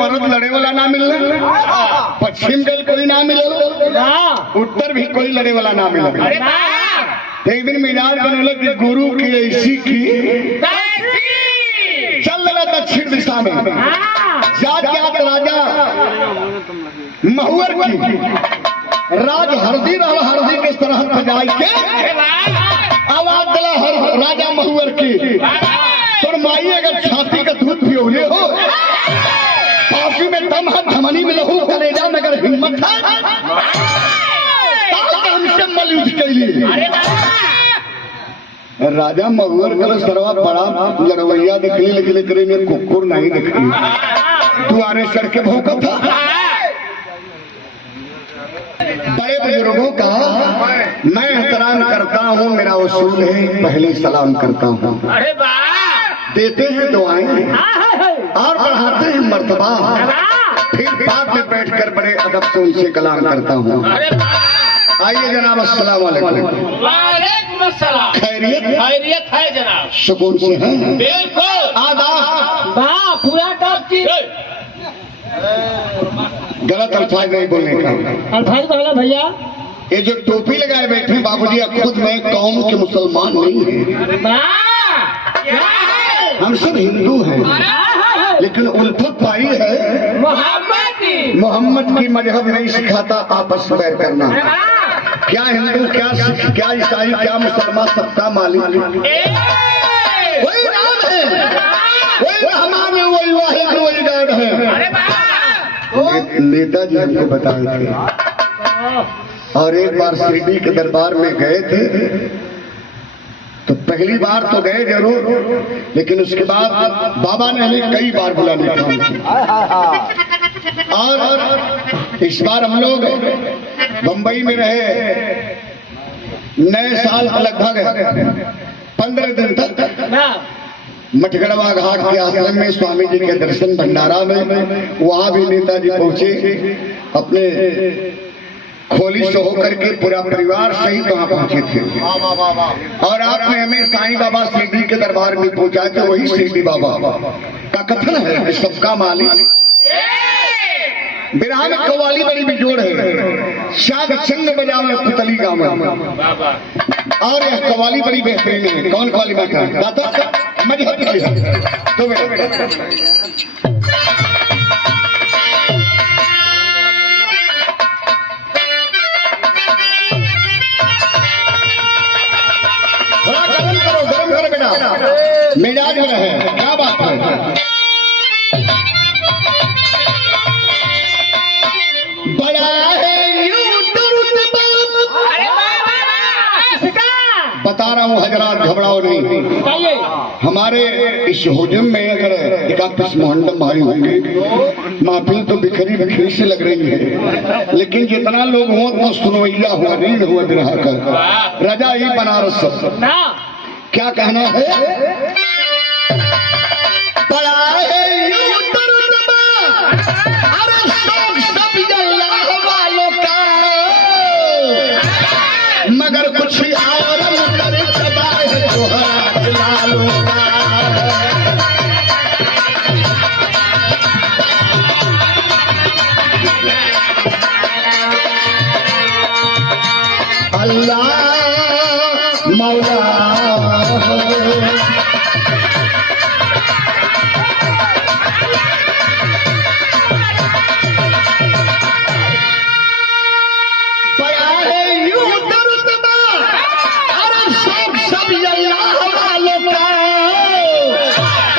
मर्द लड़े वाला ना मिल, पश्चिम गल कोई ना मिलल, उत्तर भी कोई लड़े वाला ना मिलल। एक दिन मिजाज बनल कि गुरु की ऐसी की चल रहा दक्षिण दिशा में, जात राजा महुअर की राज हरदी रहा, हरदी के तरह बजाई के आवाज दिला राजा महुअर की, तोर माई अगर छाती का दूध पियोले हो, पापी में दम है, धमनी में लहू, कलेजा में अगर हिम्मत है, हमसे मल युद्ध के लिए। राजा महुअर कर सरवा बड़ा लड़वैया दिखली, लेकिन करे में कुकुर नहीं दिखली, दुआरे चढ़ के भौंका था। बड़े बुजुर्गों का मैं एहतराम करता हूँ, मेरा उसूल है पहले सलाम करता हूँ, देते हैं दुआएं और बढ़ाते हैं मर्तबा, फिर बाद में बैठकर बड़े अदब से उनसे कलाम करता हूँ। आइए जनाब, अस्सलाम वालेकुम। खैरियत खैरियत है जनाब, सुकून से है, बिल्कुल आदाब, पूरा टॉप की गलत अल्फाज नहीं बोलने का। अल्फाज बोला भैया। ये जो टोपी लगाए बैठे बाबूजी, खुद में कौम के मुसलमान नहीं है, हम सब हिंदू हैं, लेकिन उल्फत पाई है मोहम्मद की मजहब नहीं सिखाता आपस में बैर करना। क्या हिंदू, क्या सिख, क्या ईसाई, क्या मुसलमान, सबका मालिक वही राम है, वही रहमान है, वही वाहिद, वही गॉड है। नेताजी हमको बताए थे, और एक बार शिरडी के दरबार में गए थे, तो पहली बार तो गए जरूर, लेकिन उसके बाद बाबा ने हमें कई बार बुलाने का, और इस बार हम लोग बंबई में रहे, नए साल लगभग 15 दिन तक मठगढ़वा घाट के आश्रम में स्वामी जी के दर्शन भंडारा में, वहां भी नेताजी पहुंचे, अपने खोली से होकर के पूरा परिवार सहित वहां पहुंचे थे। और आपने हमें साईं बाबा शिरडी के दरबार में पहुंचाए थे, वही शिरडी बाबा का कथन है कि सबका मालिक। बिरहा में कव्वाली बड़ी बिजोड़ है, शाद छंद बजावे पुतली गावे, और यह कव्वाली बड़ी बेहतरीन है। कौन कव्वाली बाटा मजहब तो थोड़ा गरम करो बेटा, मिजाज में रहे, क्या बात है। बता रहा हूँ हजरात, घबराओ नहीं। हमारे इस हुजूम में अगर इक्कीस मोहंडम भाई होंगे, महफिल तो बिखरी बिखरी से लग रही है, लेकिन जितना लोग हो तो सुनवैया हुआ, रीढ़ हुआ बिरहा का, रजा ही बनारस सब। क्या कहना है, बड़ा है अरे सब अल्लाह वालों का, मगर कुछ और अल्लाह मौला बड़ा है यूं दरुतबा, अरे सब अल्लाह वालों का,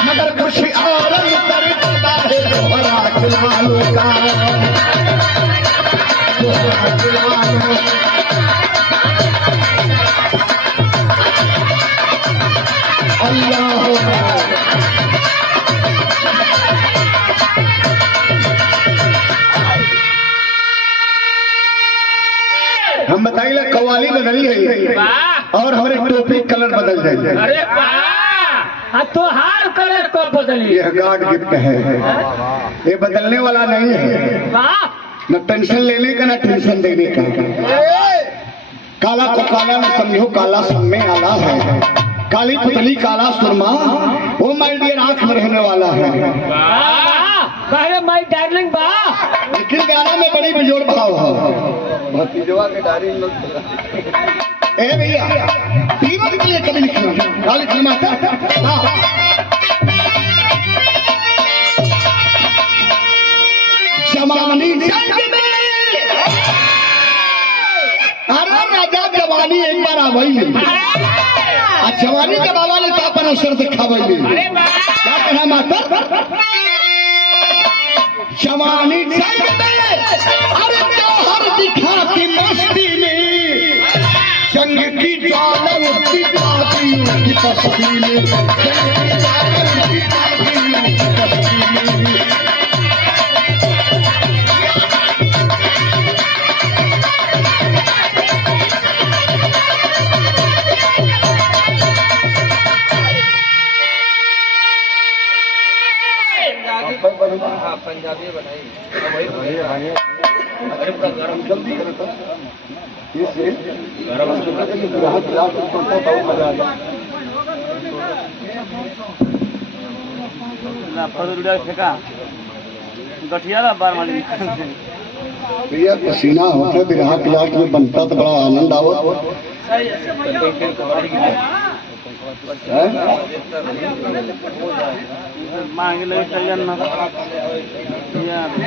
मगर कुछ और दरुतबा है दोहरा खिलालों का, दोहरा खिलालों। हम बताइए कव्वाली बदली है और हमारे टोपी कलर बदल जाए। अरे तो हार कलर को बदलिए, यह गॉड गिफ्ट है, ये बदलने वाला नहीं है, न टेंशन लेने का न टेंशन देने का। काला को काला न समझो, काला सब में आला है, काली पुतली काला सुरमा, वो माय डियर आंख में रहने वाला है। पहले माई भतीजवा के डायरी लोग ए भैया तीनों के लिए कभी लिखना क्या लिखना माता हाँ जवानी जंग में अरे राजा जवानी एक बार आवई जवानी के बाबा ने तो अपन अवसर दिखावई क्या कहना माता जवानी जंग में अरे जौहर दिखा की मस्ती में जंग की ज्वाला उठती जाती उनकी पस्ती में जंग की ज्वाला उठती जाती उनकी पस्ती में पंजाबी बनाई जल्दी गठिया बार माली भैया पसीना होता बिरहा क्लास में बनता तो बड़ा आनंद आवत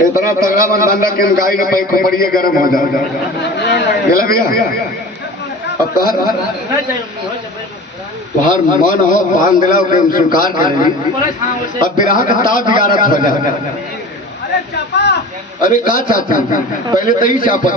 इतना तगड़ा बंदा के गाय के पैक पड़िए गर्म हो जाए गेला भैया अब तोहर मन हो पान दिला के हम स्वीकार करेंगे अब बिरहा का ताव बिगाड़त हो जाए अरे का चाहता पहले तो ही चापत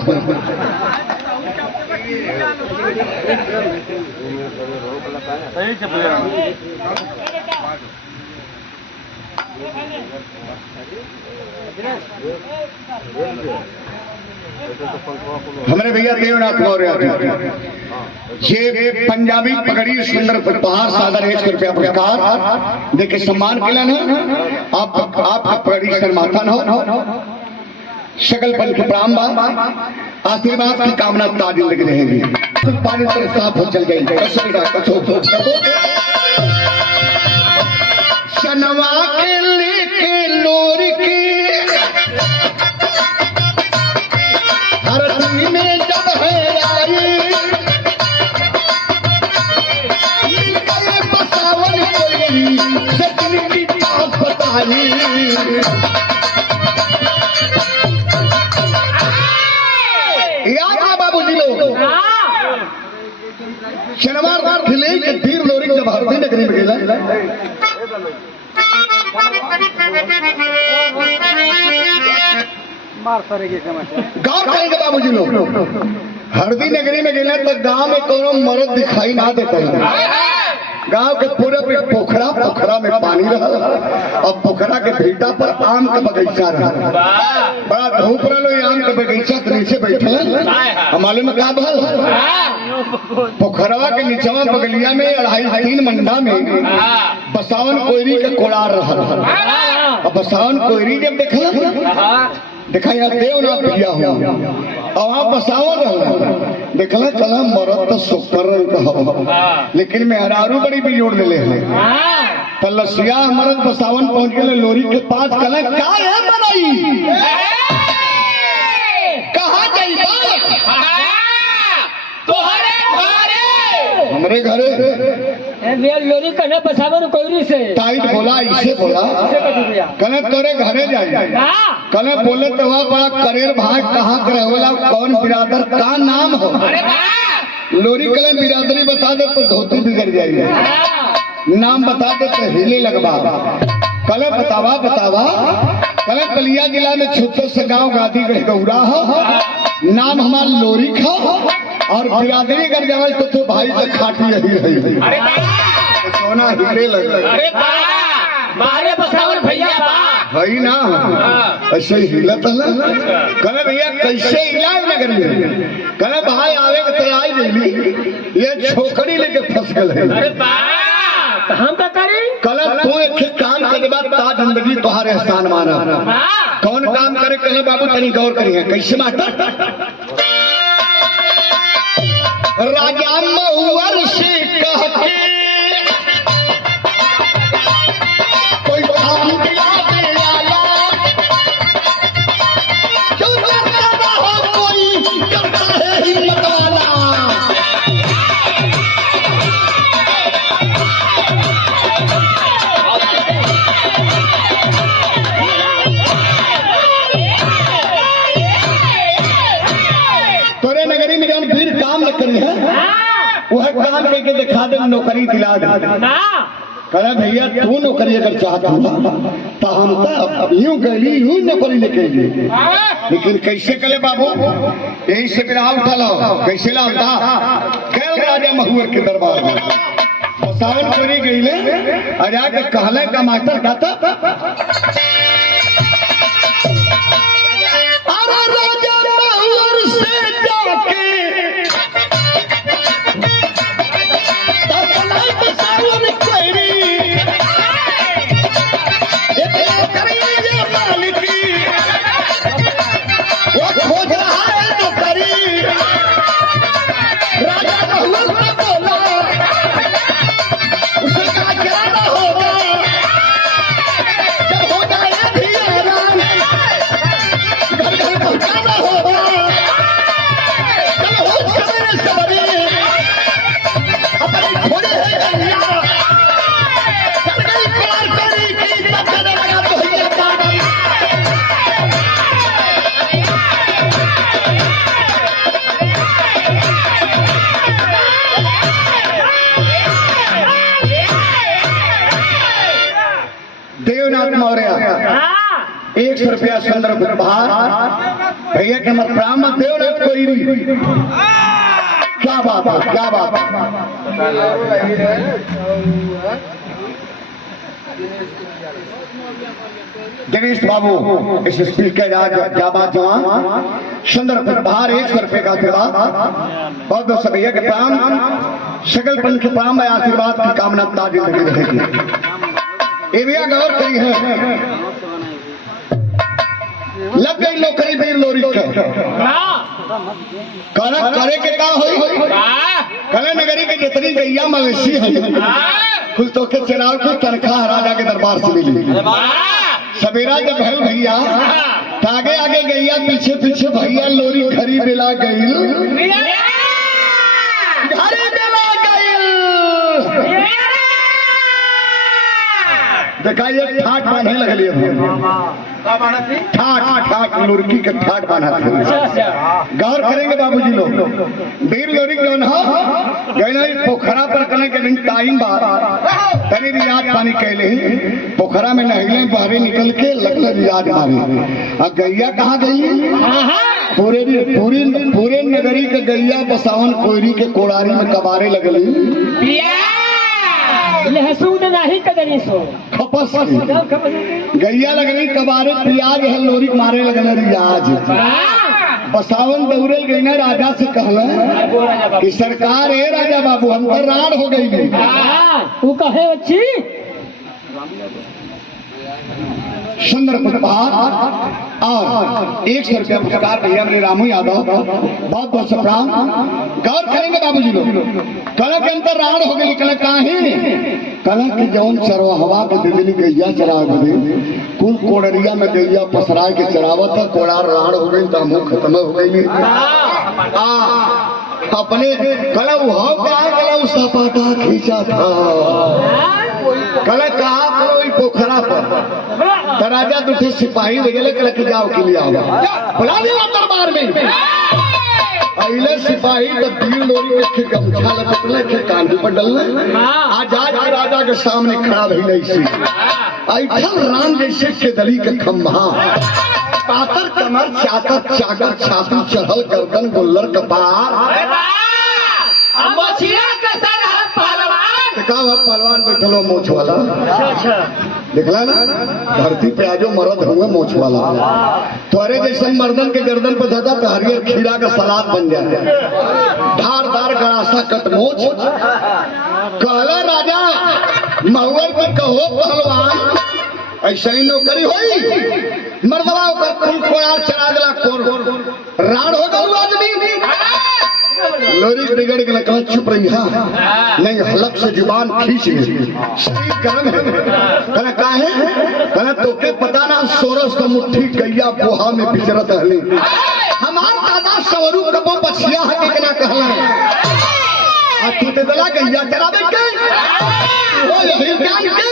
हमारे भैया देवनाथ मौर्य ये पंजाबी पगड़ी सुंदर पहाड़ सागर 1 रुपया पुरस्कार देखे सम्मान के लिए आपका पगड़ी शर्माथा न हो शकल पल के प्राम आशीर्वाद की कामना ताज लग रहेगी पानी से साफ हो चल गई शनवा के लेके लोर के हरती में जब है आई बसावन कोई सचिन की बात बताई याद है बाबूजी लोग शनिवार खिले के तीर लोरी जब हरदी नगरी में गेला गाँव कहेंगे बाबूजी लोग हरदी नगरी में गेला तो गाँव में कोनो मर्द दिखाई ना देता है गांव के पूरे पोखरा में पानी रहा और पोखरा के भीटा पर आम का बगीचा रहा बड़ा धूप रहा आम का बगीचा के नीचे बैठे हमारे में का भल पोखरवा के नीचवा बगलिया में 2.5-3 मंडा में बसावन कोयरी के कोड़ार रहा और बसावन कोयरी जब देखा यहाँ देवनाथ भैया हो और वहाँ बसावन रहा देखला कला मरद तो सुकर लेकिन मेहरारू बड़ी भी जोड़ ले तो लसिया मरद बसावन पहुंच गए लोरी के पास कला क्या है बनाई कहा जाइए हमारे घरे लोरी कहना बसावन कोयरी से टाइट बोला इसे बोला कने तोरे घरे जाए कने बोले तो वहाँ बड़ा करेर भाग कहाँ करे बोला कौन बिरादर का नाम हो लोरी कले बिरादरी बता दे तो धोती बिगड़ जाएगी नाम बता दे तो हिले लगवा कले बतावा कले कलिया जिला में छुट्टो से गांव गादी गढ़ गौरा हो नाम हमारा लोरी खा और बिरादरी कर जाए तो भाई तक खाटी रही सोना हीरे लग मारे बसावन भैया भाई ना ऐसे हिलत कहे भैया कैसे इलाज नगर में कहे भाई आवे के तैयारी नहीं ये छोकरी लेके फंस गए हम तो करी कल तू एक काम करे बाद ता जिंदगी तुम्हारे स्थान माना कौन काम करे कहे बाबू तनी गौर करिए कैसे मास्टर राजा महुअर से कह के कोई काम दिला दे आला जो करता हो कोई करता ऐलान करके दिखा दे नौकरी दिला दे ना कहे भैया तू नौकरी अगर चाहता हूँ तो हम अब यूं गली यूं नौकरी लेके लिए लेकिन कैसे कले बाबू यही से बिरा उठा लो कैसे लाता कल राजा महुअर के दरबार में सावन करी गई ले अजा के कहले का मास्टर कहता अरे राजा महुअर से जाके देवनाथ मौर्य 100 रुपया संदर्भ प्रभार भैया के मत प्राम देवनाथ कोई क्या बात है क्या बात है दिनेश बाबू इस स्पीच के राज क्या बात जवान सुंदर प्रभार 100 रुपये का आशीर्वाद बहुत बहुत भैया के प्राम सकल पंच प्राम में आशीर्वाद की कामना ताजी लगी रहेगी ये भैया गौर करी है लग गई नौकरी वीर लोरी कहना करे के का होई कले नगरी के जितनी गैया मवेशी है कुल तो के चराव को तनख्वाह राजा के दरबार से मिली सवेरा जब भैल भैया आगे आगे गैया पीछे पीछे भैया लोरी खरी मिला गई देखा ये ठाट बांधे लगली ठाट लुरकी के ठाट बांधा गौर करेंगे बाबूजी लोग वीर लोरी कौन हो गई पोखरा पर कने के दिन टाइम बाद तनी रियाज पानी कहले पोखरा में नहले बाहरे निकल के लगल रियाज मारे अब गैया कहाँ गई पूरे नगरी के गैया बसावन कोयरी के कोड़ारी में कबारे लगली लहसुन नहीं कदनी सो खपस गैया लगनी कबारे प्याज है लोरी मारे लगल रियाज बसावन दौड़ल गई ना राजा से कहला कि सरकार है राजा बाबू हम पर राड़ हो गई तू कहे अच्छी सुंदर प्रभात और 100 रुपया पुरस्कार भैया मेरे रामू यादव बहुत बहुत सप्राम गौर करेंगे बाबूजी लोग कलक के अंतर राड़ हो गई कलक कलक की जौन चरवा हवा के दिल्ली गैया चरा दे कुल कोडरिया में गैया पसरा के चरावत था कोड़ार राड़ हो गई तो मुंह खत्म हो गई अपने कला सपाटा खींचा था कला कहा पोखरा पर राजा दूसरे सिपाही वगैरह कल के जाओ के लिए बुला लिया दरबार में पहले सिपाही तो तीर लोरी के गमछा लटकले के कांधी पर डलने आजाद के राजा के सामने खड़ा रही ऐसी ऐठल राम जैसे के दली के खम्भा पातर कमर चाकर चाकर छाती चढ़ल गर्दन गुल्लर कपार पहलवान बैठलो मोछ वाला दिखला ना धरती पे आजो मरद हुए मोछ वाला तोरे जैसे मर्दन के गर्दन पे धदा तो हरियर खीरा का सलाद बन जाए धारदार गड़ासा कट मोछ कहला राजा महुअर के कहो पहलवान ऐसा ही नौकरी होई मर्दवा का कुल कोड़ार चढ़ा दिला कोर राड़ हो गऊ आदमी लोरी बिगड़ के कहा चुप रही नहीं हलक से जुबान खींच ली शरीर गर्म है कहना काहे कहना तोके पता ना सोरस का मुट्ठी गैया बोहा में बिचरत हली हमार दादा सवरू कबो बछिया है कि ना कहला आ तू ते दला गैया चरावे के ओ यही ज्ञान के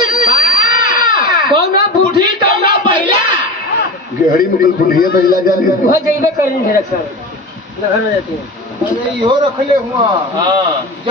कौन बूढ़ी कौन पहला गेहड़ी में बुढ़िया पहला जाने वो जइबे करी ढेर सर घर में जाती है अरे यो रख ले हुआ